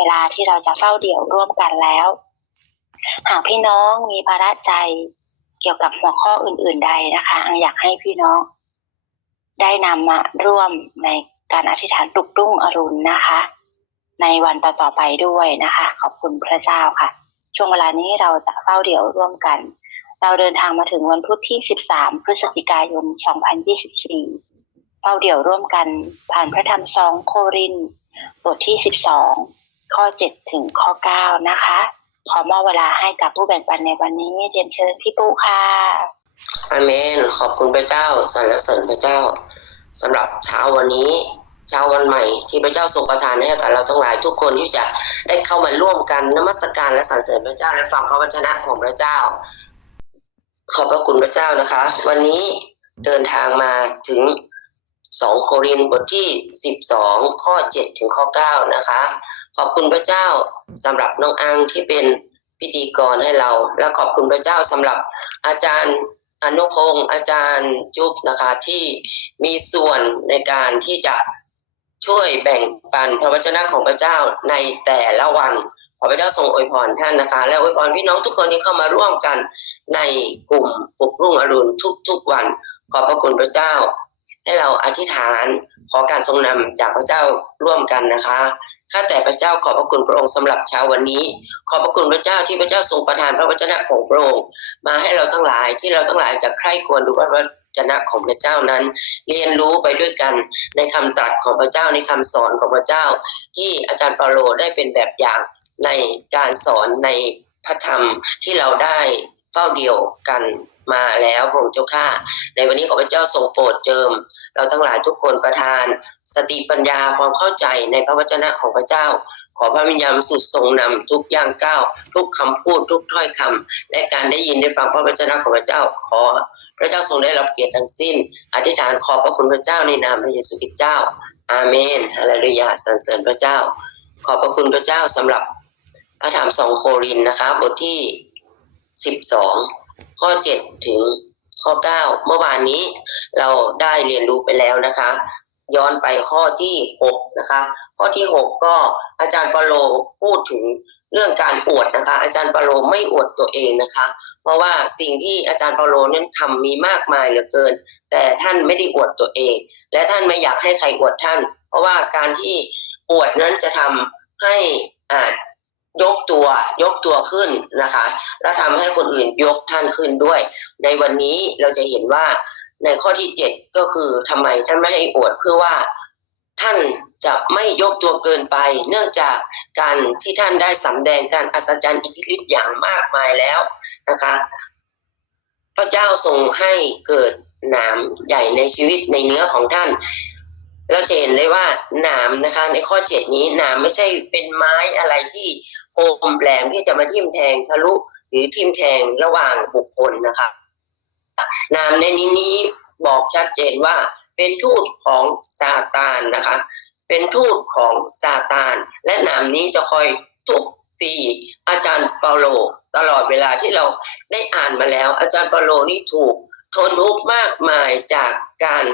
เวลาที่เราจะเฝ้าเดี่ยวร่วมกันแล้ว หากพี่น้องมีภาระใจเกี่ยวกับหัวข้ออื่น ๆ ใดนะคะอยากให้พี่น้อง ได้นำมาร่วมในการอธิษฐานปลุกรุ่งอรุณนะคะ ในวันต่อๆไปด้วยนะคะ ขอบคุณพระเจ้าค่ะ ช่วงเวลานี้เราจะเฝ้าเดี่ยวร่วมกัน เราเดินทางมาถึงวันพุธที่ 13 พฤศจิกายน 2024 เฝ้าเดี่ยวร่วมกันผ่านพระธรรมสองโครินบทที่ 12 ข้อ 7 ถึงข้อ 9 นะคะ ขอมอบเวลาให้กับผู้แบ่งปันในวันนี้เรียนเชิญพี่ปูค่ะอาเมน ขอบคุณพระเจ้าสรรเสริญพระเจ้าสำหรับเช้าวันนี้เช้าวันใหม่ที่พระเจ้าทรงประทานให้กับเราทั้งหลายทุกคนที่จะได้เข้ามาร่วมกันนมัสการและสรรเสริญพระเจ้าและฟังพระวจนะของพระเจ้า ขอบพระคุณพระเจ้านะคะ วันนี้เดินทางมาถึงสองโครินธ์บทที่สิบสองข้อเจ็ดถึงข้อเก้านะคะ ขอบคุณพระเจ้าสำหรับน้องอังที่เป็นพิธีกรให้เรา และขอบคุณพระเจ้าสำหรับอาจารย์อนุพงศ์อาจารย์จุ๊บนะคะที่มีส่วนในการที่จะช่วยแบ่งปันพระวจนะของพระเจ้าในแต่ละวันขอพระเจ้าทรงอวยพรท่านนะคะ และอวยพรพี่น้องทุกคนที่เข้ามาร่วมกันในกลุ่มปลุกรุ่งอรุณทุกๆวัน ขอพระคุณพระเจ้า ให้เราอธิษฐานขอการทรงนำจากพระเจ้าร่วมกันนะคะ ข้าแต่พระเจ้าขอบพระคุณพระองค์สำหรับเช้าวันนี้ ขอบพระคุณพระเจ้าที่พระเจ้าทรงประทานพระวจนะของพระองค์มาให้เราทั้งหลายที่เราทั้งหลายจะใคร่ควรดูพระวจนะของพระเจ้านั้น เรียนรู้ไปด้วยกันในคำตรัสของพระเจ้าในคำสอนของพระเจ้า ที่อาจารย์เปาโลได้เป็นแบบอย่างในการสอนในพระธรรมที่เราได้เฝ้าเดียวกันมาแล้วพระองค์เจ้าข้าในวันนี้ขอพระเจ้าทรงโปรดเจิม เราทั้งหลายทุกคนประทาน สติปัญญาความเข้าใจในพระวจนะของพระเจ้า ขอพระวิญญาณสุดทรงนำทุกย่างก้าวทุกคำพูดทุกถ้อยคำและการได้ยินได้ฟังพระวจนะของพระเจ้าขอพระเจ้าทรงได้รับเกียรติทั้งสิ้น อธิษฐานขอบพระคุณพระเจ้าในนามพระเยซูคริสต์เจ้า อาเมนฮาเลลูยาสรรเสริญพระเจ้า ขอบพระคุณพระเจ้าสำหรับพระธรรมสองโครินนะคะบทที่สิบสองข้อเจ็ดถึงข้อเก้าเมื่อวานนี้เราได้เรียนรู้ไปแล้วนะคะ ย้อนไปข้อที่หกนะคะ ข้อที่หกก็อาจารย์ปาโลพูดถึงเรื่องการอวดนะคะ อาจารย์ปาโลไม่อวดตัวเองนะคะ เพราะว่าสิ่งที่อาจารย์ปาโลนั้นทำมีมากมายเหลือเกิน แต่ท่านไม่ได้อวดตัวเอง และท่านไม่อยากให้ใครอวดท่าน เพราะว่าการที่อวดนั้นจะทำให้อ่ายกตัวยกตัวขึ้นนะคะ และทำให้คนอื่นยกท่านขึ้นด้วย ในวันนี้เราจะเห็นว่า ในข้อที่เจ็ดก็คือทำไมท่านไม่ให้อวดเพื่อว่าท่านจะไม่ยกตัวเกินไป เนื่องจากการที่ท่านได้สำแดงการอัศจรรย์อิทธิฤทธิ์อย่างมากมายแล้วนะคะ พระเจ้าทรงให้เกิดหนามใหญ่ในชีวิตในเนื้อของท่าน เราจะเห็นเลยว่าหนามนะคะในข้อเจ็ดนี้หนามไม่ใช่เป็นไม้อะไรที่คมแหลมที่จะมาทิ่มแทงทะลุหรือทิ่มแทงระหว่างบุคคลนะคะ นามในนี้นี้บอกชัดเจนว่าเป็นทูตของซาตานนะคะ เป็นทูตของซาตาน และนามนี้จะคอยทุบตีอาจารย์เปาโลตลอดเวลาที่เราได้อ่านมาแล้ว อาจารย์เปาโลนี่ถูกทนทุกข์มากมายจากการ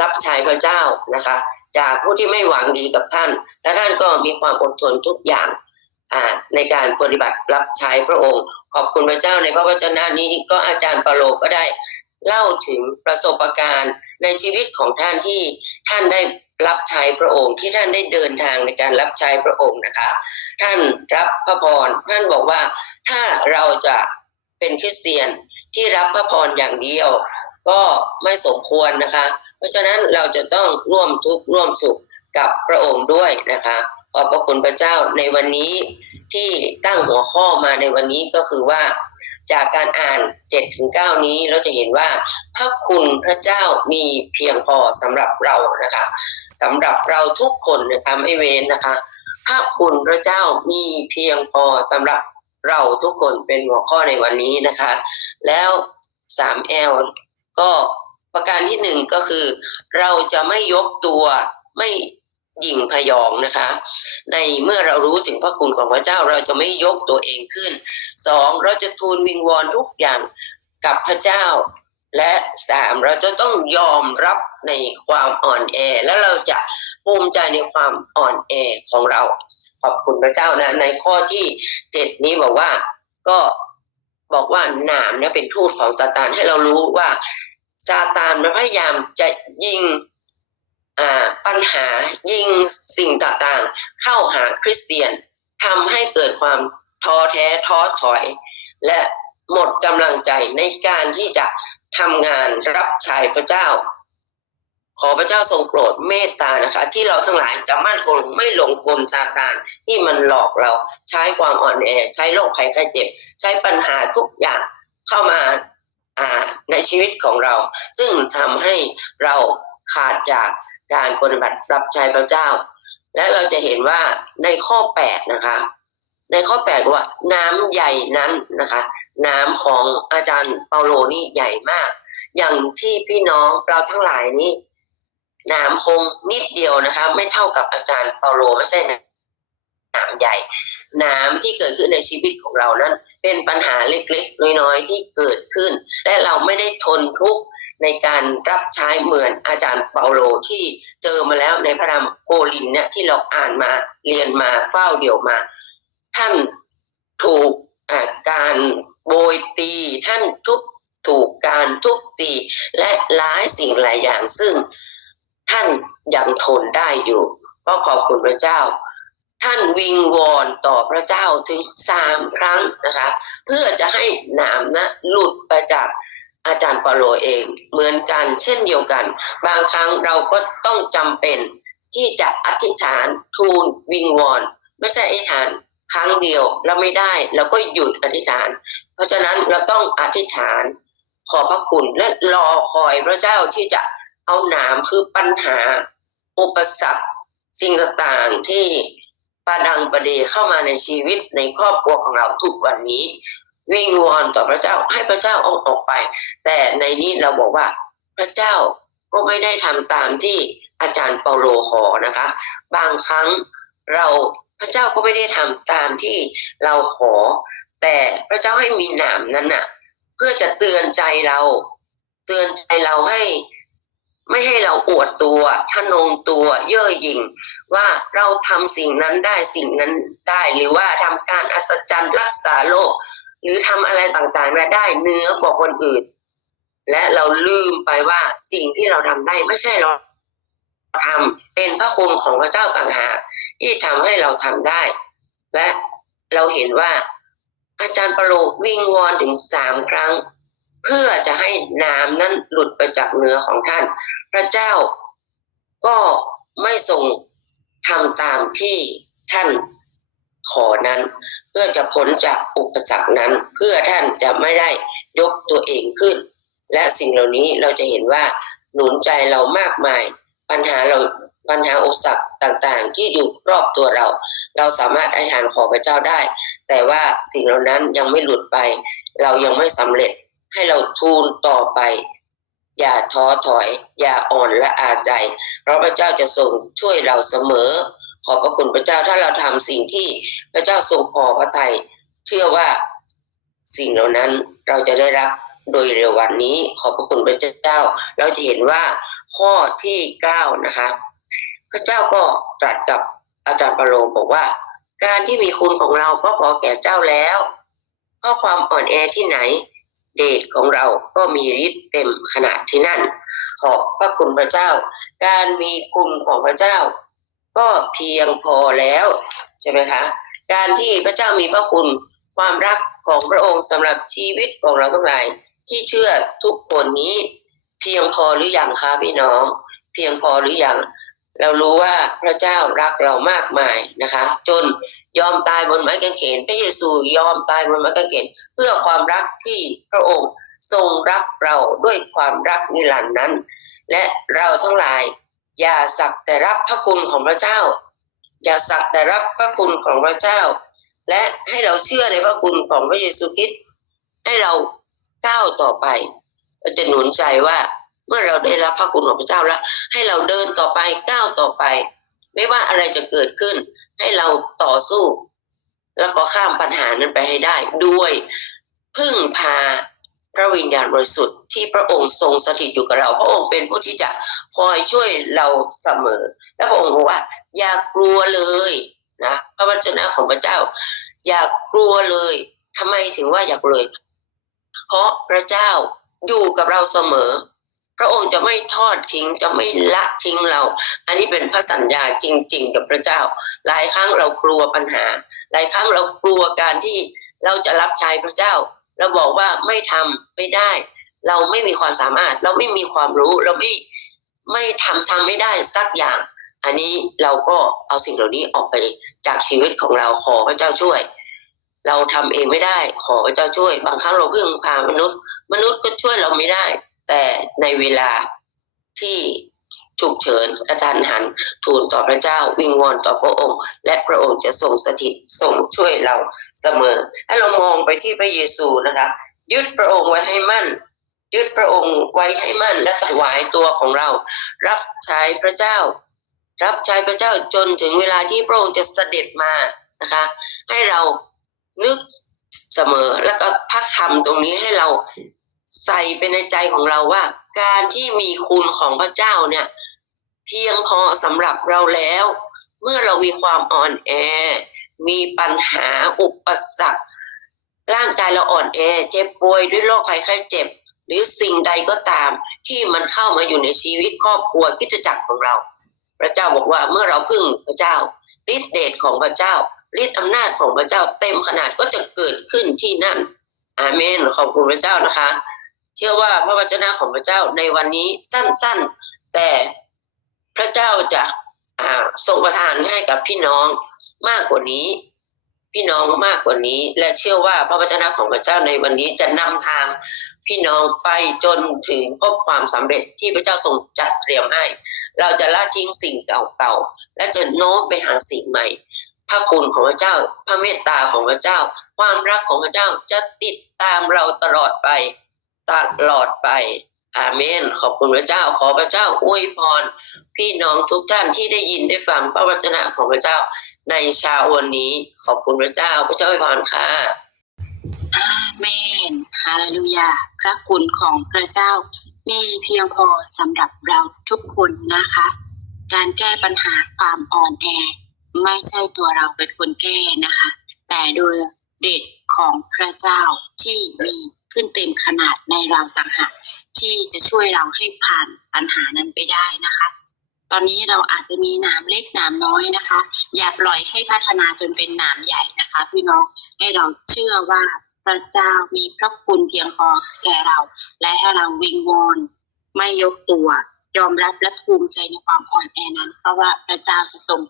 รับใช้พระเจ้านะคะ จากผู้ที่ไม่หวังดีกับท่าน และท่านก็มีความอดทนทุกอย่างในการปฏิบัติรับใช้พระองค์ ขอบคุณพระเจ้าในพระวจนะนี้ก็อาจารย์ปาโลก็ได้ เล่าถึงประสบการณ์ในชีวิตของท่านที่ท่านได้รับใช้พระองค์ที่ท่านได้เดินทางในการรับใช้พระองค์นะคะ ท่านรับพระพรท่านบอกว่าถ้าเราจะเป็นคริสเตียนที่รับพระพรอย่างเดียว ก็ไม่สมควรนะคะ เพราะฉะนั้นเราจะต้องร่วมทุกข์ร่วมสุขกับพระองค์ด้วยนะคะ ขอบพระคุณพระเจ้าในวันนี้ที่ตั้งหัวข้อมาในวันนี้ก็คือว่าจากการอ่าน7ถึง9นี้เราจะเห็นว่าพระคุณพระเจ้ามีเพียงพอสำหรับเรานะคะสำหรับเราทุกคนนะคะไม่เว้นนะคะ พระคุณพระเจ้ามีเพียงพอสำหรับเราทุกคนเป็นหัวข้อในวันนี้นะคะ แล้ว 3L ก็ประการที่หนึ่งก็คือ เราจะไม่ยกตัวไม่ ยิ่งพยองนะคะ ในเมื่อเรารู้ถึงพระคุณของพระเจ้าเราจะไม่ยกตัวเองขึ้นสองเราจะทูลวิงวอนทุกอย่างกับพระเจ้า และสามเราจะต้องยอมรับในความอ่อนแอ แล้วเราจะภูมิใจในความอ่อนแอของเรา ขอบคุณพระเจ้านะ ในข้อที่เจ็ดนี้บอกว่าก็บอกว่าหนามเนี่ยเป็นทูตของซาตานให้เรารู้ว่าซาตานมันพยายามจะยิง ปัญหายิงสิ่งต่างๆ เข้าหาคริสเตียนทำให้เกิดความท้อแท้ท้อถอย และหมดกำลังใจในการที่จะทำงานรับใช้พระเจ้า ขอพระเจ้าทรงโปรดเมตตานะคะ ที่เราทั้งหลายจะมั่นคงไม่หลงกลซาตานที่มันหลอกเราใช้ความอ่อนแอ ใช้โรคภัยไข้เจ็บ ใช้ปัญหาทุกอย่างเข้ามาอ่าในชีวิตของเรา ซึ่งทำให้เราขาดจาก การปฏิบัติรับใช้พระเจ้า และเราจะเห็นว่าในข้อ8นะคะ ในข้อ8ว่าน้ำใหญ่นั้นนะคะ น้ำของอาจารย์เปาโลนี่ใหญ่มาก อย่างที่พี่น้องเราทั้งหลายนี้น้ำคงนิดเดียวนะคะ ไม่เท่ากับอาจารย์เปาโลไม่ใช่น้ำใหญ่ น้ำที่เกิดขึ้นในชีวิตของเรานั้น เป็นปัญหาเล็กๆ น้อยๆ ที่เกิดขึ้น และเราไม่ได้ทนทุกข์ในการรับใช้เหมือนอาจารย์เปาโลที่เจอมาแล้วในพระธรรมโคลินเนี่ยที่เราอ่านมาเรียนมาเฝ้าเดี่ยวมา ท่านถูกการโบยตีท่านทุบถูกการทุบตีและหลายสิ่งหลายอย่างซึ่งท่านยังทนได้อยู่ก็ขอบคุณพระเจ้า ท่านวิงวอนต่อพระเจ้าถึงสามครั้งนะคะ เพื่อจะให้หนามนะหลุดไปจากอาจารย์เปาโลเอง เหมือนกันเช่นเดียวกัน บางครั้งเราก็ต้องจำเป็นที่จะอธิษฐานทูลวิงวอนไม่ใช่อธิษฐานครั้งเดียวแล้วไม่ได้เราก็หยุดอธิษฐาน เพราะฉะนั้นเราต้องอธิษฐานขอพระคุณและรอคอยพระเจ้าที่จะเอาหนามคือปัญหาอุปสรรคสิ่งต่างๆที่ ประดังประเดเข้ามาในชีวิตในครอบครัวของเราทุกวันนี้ วิงวอนต่อพระเจ้าให้พระเจ้าเอาออกไป แต่ในนี้เราบอกว่าพระเจ้าก็ไม่ได้ทำตามที่อาจารย์เปาโลขอนะคะ บางครั้งเราพระเจ้าก็ไม่ได้ทำตามที่เราขอ แต่พระเจ้าให้มีหนามนั้นน่ะ เพื่อจะเตือนใจเรา เตือนใจเราให้ ไม่ให้เราอวดตัวทะนงตัวเย่อหยิ่ง ว่าเราทำสิ่งนั้นได้สิ่งนั้นได้ หรือว่าทำการอัศจรรย์รักษาโรคหรือทำอะไรต่างๆมาได้เหนื้อกว่าคนอื่น และเราลืมไปว่าสิ่งที่เราทำได้ไม่ใช่เราทำเป็นพระคุณของพระเจ้าต่างหากที่ทำให้เราทำได้ และเราเห็นว่าอาจารย์ปโลวิ่งวอนถึงสามครั้ง เพื่อจะให้น้ำนั้นหลุดไปจากเนื้อของท่าน พระเจ้าก็ไม่ทรง ทำตามที่ท่านขอนั้น เพื่อจะพ้นจากอุปสรรคนั้น เพื่อท่านจะไม่ได้ยกตัวเองขึ้น และสิ่งเหล่านี้เราจะเห็นว่าหนุนใจเรามากมาย ปัญหาเราปัญหาอุปสรรคต่างๆ ที่อยู่รอบตัวเรา เราสามารถอธิษฐานขอพระเจ้าได้ แต่ว่าสิ่งเหล่านั้นยังไม่หลุดไป เรายังไม่สำเร็จให้เราทูลต่อไป อย่าท้อถอย อย่าอ่อนละอาใจ ราะพระเจ้าจะทรงช่วยเราเสมอ ขอบพระคุณพระเจ้าถ้าเราทำสิ่งที่พระเจ้าทรงพอพระทัยเชื่อว่าสิ่งเหล่านั้นเราจะได้รับโดยเร็ววันนี้ ขอบพระคุณพระเจ้า เราจะเห็นว่าข้อที่เก้านะคะ พระเจ้าก็ตรัสกับอาจารย์ปะโลงบอกว่า การที่มีคุณของเราก็พอแก่เจ้าแล้วเพราะความอ่อนแอที่ไหน เดชของเราก็มีฤทธิ์เต็มขนาดที่นั่น ขอบพระคุณพระเจ้า การมีคุณของพระเจ้า ก็เพียงพอแล้วใช่ไหมคะ การที่พระเจ้ามีพระคุณความรักของพระองค์สำหรับชีวิตของเราทั้งหลายที่เชื่อทุกคนนี้ เพียงพอหรืออยังคะพี่น้อง เพียงพอหรือยังเรารู้ว่าพระเจ้ารักเรามากมายนะคะ จนยอมตายบนไม้กางเขนพระเยซูยอมตายบนไม้กางเขนเพื่อความรักที่พระองค์ทรงรักเราด้วยความรักนิรันดร์นั้น และเราทั้งหลาย อย่าสักแต่รับพระคุณของพระเจ้า อย่าสักแต่รับพระคุณของพระเจ้า และให้เราเชื่อในพระคุณของพระเยซูคริสต์ให้เราก้าวต่อไปเราจะหนุนใจว่าเมื่อเราได้รับพระคุณของพระเจ้าแล้ว ให้เราเดินต่อไปก้าวต่อไป ไม่ว่าอะไรจะเกิดขึ้น ให้เราต่อสู้ แล้วก็ข้ามปัญหานั้นไปให้ได้ด้วยพึ่งพา พระวิญญาณบริสุทธิ์ที่พระองค์ทรงสถิตอยู่กับเรา พระองค์เป็นผู้ที่จะคอยช่วยเราเสมอ และพระองค์บอกว่า อย่ากลัวเลยนะพระวจนะของพระเจ้า อย่ากลัวเลยทำไมถึงว่าอย่ากลัวเลยเพราะพระเจ้าอยู่กับเราเสมอ พระองค์จะไม่ทอดทิ้งจะไม่ละทิ้งเรา อันนี้เป็นพระสัญญาจริง ๆ กับพระเจ้า หลายครั้งเรากลัวปัญหา หลายครั้งเรากลัวการที่เราจะรับใช้พระเจ้า เราบอกว่าไม่ทำไม่ได้ เราไม่มีความสามารถ เราไม่มีความรู้เราไม่ไม่ทำทำไม่ได้สักอย่าง อันนี้เราก็เอาสิ่งเหล่านี้ออกไปจากชีวิตของเราขอพระเจ้าช่วย เราทำเองไม่ได้ ขอพระเจ้าช่วย บางครั้งเราพึ่งพามนุษย์ มนุษย์ก็ช่วยเราไม่ได้ แต่ในเวลาที่ ฉุกเฉินกระทันหัน ทูลต่อพระเจ้าวิงวอนต่อพระองค์ และพระองค์จะทรงสถิตทรงช่วยเราเสมอ ให้เรามองไปที่พระเยซูนะคะ ยึดพระองค์ไว้ให้มั่น ยึดพระองค์ไว้ให้มั่นและถวายตัวของเรา รับใช้พระเจ้า รับใช้พระเจ้าจนถึงเวลาที่พระองค์จะเสด็จมานะคะ ให้เรานึกเสมอแล้วก็พักคำตรงนี้ให้เราใส่ไปในใจของเราว่า การที่มีคุณของพระเจ้าเนี่ย เพียงพอสำหรับเราแล้ว เมื่อเรามีความอ่อนแอ มีปัญหาอุปสรรคร่างกายเราอ่อนแอ เจ็บป่วยด้วยโรคภัยไข้เจ็บ หรือสิ่งใดก็ตามที่มันเข้ามาอยู่ในชีวิตครอบครัวกิจจักรของเรา พระเจ้าบอกว่าเมื่อเราพึ่งพระเจ้าฤทธิเดชของพระเจ้าฤทธิอำนาจของพระเจ้าเต็มขนาดก็จะเกิดขึ้นที่นั่น อาเมนขอบคุณพระเจ้านะคะ เชื่อว่าพระวจนะของพระเจ้าในวันนี้สั้นๆ แต่ ระเจ้าจะอ่าทรงประทานให้กับพี่น้องมากกว่านี้ พี่น้องมากกว่านี้ และเชื่อว่าพระวจนะของพระเจ้าในวันนี้จะนำทางพี่น้องไปจนถึงพบความสำเร็จที่พระเจ้าทรงจัดเตรียมให้ เราจะละทิ้งสิ่งเก่าๆและจะโน้มไปหาสิ่งใหม่ พระคุณของพระเจ้า พระเมตตาของพระเจ้า ความรักของพระเจ้าจะติดตามเราตลอดไป ตลอดไป อาเมน ขอบคุณพระเจ้า ขอพระเจ้าอวยพร พี่น้องทุกท่านที่ได้ยินได้ฟังพระวจนะของพระเจ้าในชาวันนี้ ขอบคุณพระเจ้า พระเจ้าอวยพรค่ะ อาเมน ฮาเลลูยา พระคุณของพระเจ้ามีเพียงพอสำหรับเราทุกคนนะคะ การแก้ปัญหาความอ่อนแอ ไม่ใช่ตัวเราเป็นคนแก้นะคะ แต่โดยเดชของพระเจ้าที่มีขึ้นเต็มขนาดในเราต่างหาก ที่จะช่วยเราให้ผ่านปัญหานั้นไปได้นะคะ ตอนนี้เราอาจจะมีหนามเล็กหนามน้อยนะคะ อย่าปล่อยให้พัฒนาจนเป็นหนามใหญ่นะคะ พี่น้องให้เราเชื่อว่าพระเจ้ามีพระคุณเพียงพอแก่เรา และให้เราวิงวอนไม่ยกตัวยอมรับและภูมิใจในความอ่อนแอนั้น เพราะว่าพระเจ้าจะทรง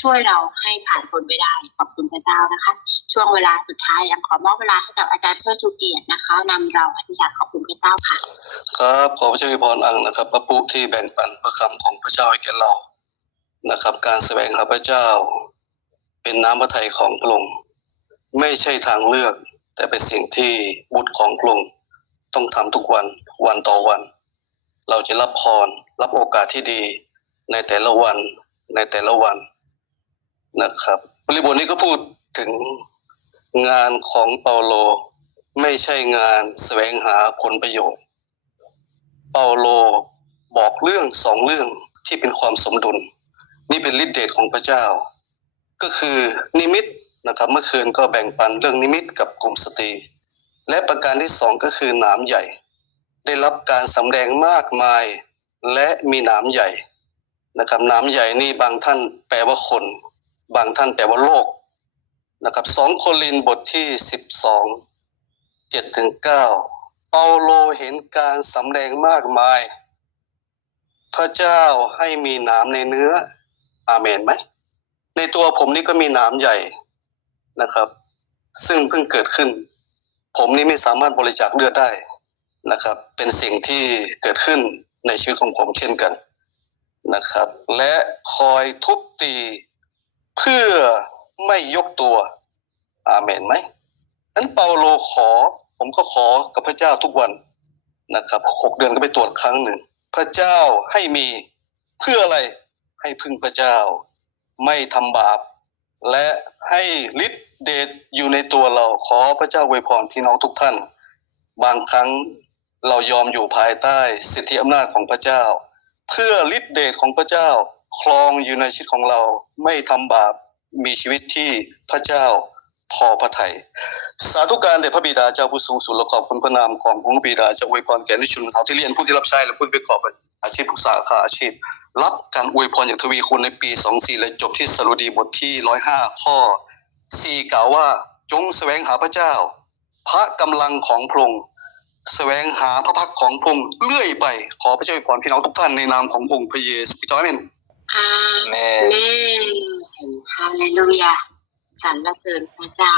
ช่วยเราให้ผ่านพ้นไปได้ ขอบคุณพระเจ้านะคะ ช่วงเวลาสุดท้ายยังขอมอบเวลาให้กับอาจารย์เชิดชูเกียรตินะคะนำเราอธิษฐานขอบคุณพระเจ้าค่ะ ครับขอพระเจ้าอวยพรอังนะครับพระผู้ที่แบ่งปันพระคำของพระเจ้าให้แก่เรานะครับ การแสวงหาพระเจ้า เป็นน้ำพระทัยของพระองค์ไม่ใช่ทางเลือก แต่เป็นสิ่งที่บุตรของพระองค์ต้องทำทุกวันวันต่อวัน เราจะรับพรรับโอกาสที่ดีในแต่ละวันในแต่ละวัน นะครับบริบทนี้ก็พูดถึงงานของเปาโล ไม่ใช่งานแสวงหาผลประโยชน์ เปาโลบอกเรื่องสองเรื่องที่เป็นความสมดุล นี่เป็นฤทธิเดชของพระเจ้า ก็คือนิมิตนะครับเมื่อคืนก็แบ่งปันเรื่องนิมิตกับกลุ่มสตรี และประการที่สองก็คือหนามใหญ่ ได้รับการสำแดงมากมายและมีหนามใหญ่นะครับหนามใหญ่นี่บางท่านแปลว่าคน บางท่านแปลว่าโลกนะครับสองโครินบทที่สิบสองเจ็ดถึงเก้าเปาโลเห็นการสำแดงมากมาย พระเจ้าให้มีหนามในเนื้อ อาเมนไหม ในตัวผมนี่ก็มีหนามใหญ่นะครับ ซึ่งเพิ่งเกิดขึ้น ผมนี่ไม่สามารถบริจาคเลือดได้นะครับ เป็นสิ่งที่เกิดขึ้นในชีวิตของผมเช่นกันนะครับ และคอยทุบตี เพื่อไม่ยกตัว อาเมนไหมนั้นเปาโลขอ ผมก็ขอกับพระเจ้าทุกวันนะครับหกเดือนก็ไปตรวจครั้งหนึ่ง พระเจ้าให้มีเพื่ออะไรให้พึ่งพระเจ้า ไม่ทำบาป และให้ฤทธิ์เดชอยู่ในตัวเราขอพระเจ้าอวยพรพี่น้องทุกท่าน บางครั้งเรายอมอยู่ภายใต้สิทธิอำนาจของพระเจ้า เพื่อฤทธิ์เดชของพระเจ้า ครองอยู่ในชีวิตของเราไม่ทำบาปมีชีวิตที่พระเจ้าพอพระทยัยสาธุการแด่พระบิดาเจ้าผู้สูงสุดและขอบคุณพระนามของพระบิดาจะอวยพรแก่นิชนสาวที่เรียนผู้ที่รับใช้และผู้ที่ประกอบอาชีพผู้สาขาอาชีพ รับการอวยพรอย่างทวีคูณในปี 24 และจบที่สรุดีบทที่ 105 ข้อ 4 กล่าวว่าจงแสวงหาพระเจ้า พระกำลังของพระองค์แสวงหาพระพักของพระองค์เรื่อยไป ขอพระเจ้าอวยพรพี่น้องทุกท่านในนามของพระองค์พระเยซูคริสต์เมน อาแม่เมนฮาเลลูยาสรรเสริญพระเจ้า